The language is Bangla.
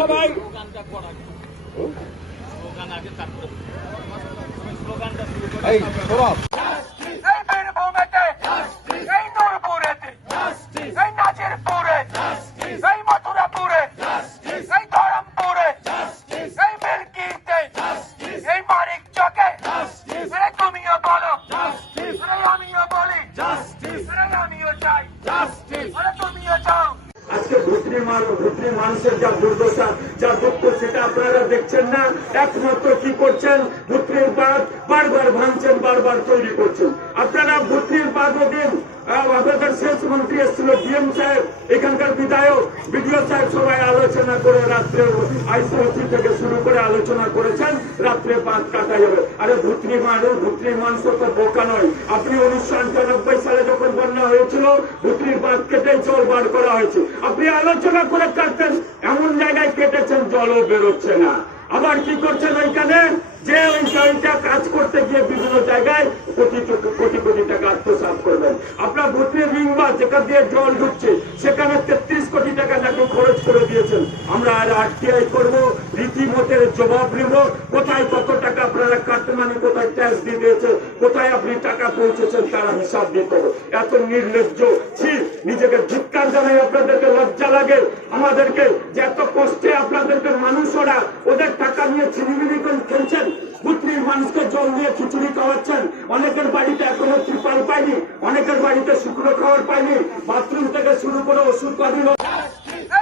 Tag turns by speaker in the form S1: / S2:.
S1: ভাই
S2: এই সৌরভ
S3: এই বীরভূমেতে, এই নূরপুরেতে, এই নাজিরপুরে, এই মথুরাপুরে, এই ধরমপুরে, এই মিল্কিতে, এই মানিক চকে, আরে তুমিও বলো, আরে আমিও বলি, আরে আমিও চাই, আরে তুমিও চাও।
S4: আজকে ভুতরির মানুষের যা দুর্দশা, যা দুঃখ, সেটা আপনারা দেখছেন না। একমাত্র কি করছেন, ভুতরির বাঁধ বারবার ভাঙছেন, বারবার তৈরি করছেন। আপনারা ভুতরির বাঁধও দিন। আমাদের শেষ মন্ত্রী এসেছিল, ডিএম সাহেব, এখানকার বিধায়ক, বিডিও সাহেব, সবাই আলোচনা করে রাত্রে আইসিওসি থেকে শুরু করে আলোচনা করেছেন রাত্রে বাঁধ কাটা যাবে। আরে ভুতরির মানুষ তো বোকা নয়। আপনি 1998 সালে যখন বন্যা হয়েছিল, ভুতরির বাঁধ কেটেই জল বার করা হয়েছে। আপনি আলোচনা করে কাটতেন, এমন জায়গায় কেটেছেন জলও বেরোচ্ছে না। আবার কি করছেন ওইখানে, যে ওইটা কাজ করতে গিয়ে বিভিন্ন জায়গায় কোটি কোটি টাকা আত্মসাৎ করবেন। আপনার ভুতরির রিংবাদ যেখান দিয়ে জল ঢুকছে, সেখানে 33 কোটি টাকা নাকি খরচ করে দিয়েছেন। আমরা আর আরটিআই করবো, রীতিমতো জবাব নেব, কোথায় কত টাকা আপনারা কাটতে, মানে কোথায় ট্যাক্স দিয়ে দিয়েছে, কোথায় আপনি টাকা পৌঁছেছেন, তারা হিসাব দিতে হবে। এত নির্লজ্জ, ছি, নিজেকে ধিক্কার জানাই। আপনাদেরকে লজ্জা লাগে আমাদেরকে, যে এত কষ্টে আপনাদেরকে মানুষরা ওদের টাকা নিয়ে ছিনিমিনি করে খেলছেন। ভুতরির মানুষকে জল দিয়ে খিচুড়ি খাওয়াচ্ছেন। অনেকের বাড়িতে এখনো ত্রিপাল পায়নি, অনেকের বাড়িতে শুকনো খাবার পায়নি, বাথরুম থেকে শুরু করে ওষুধ পানি।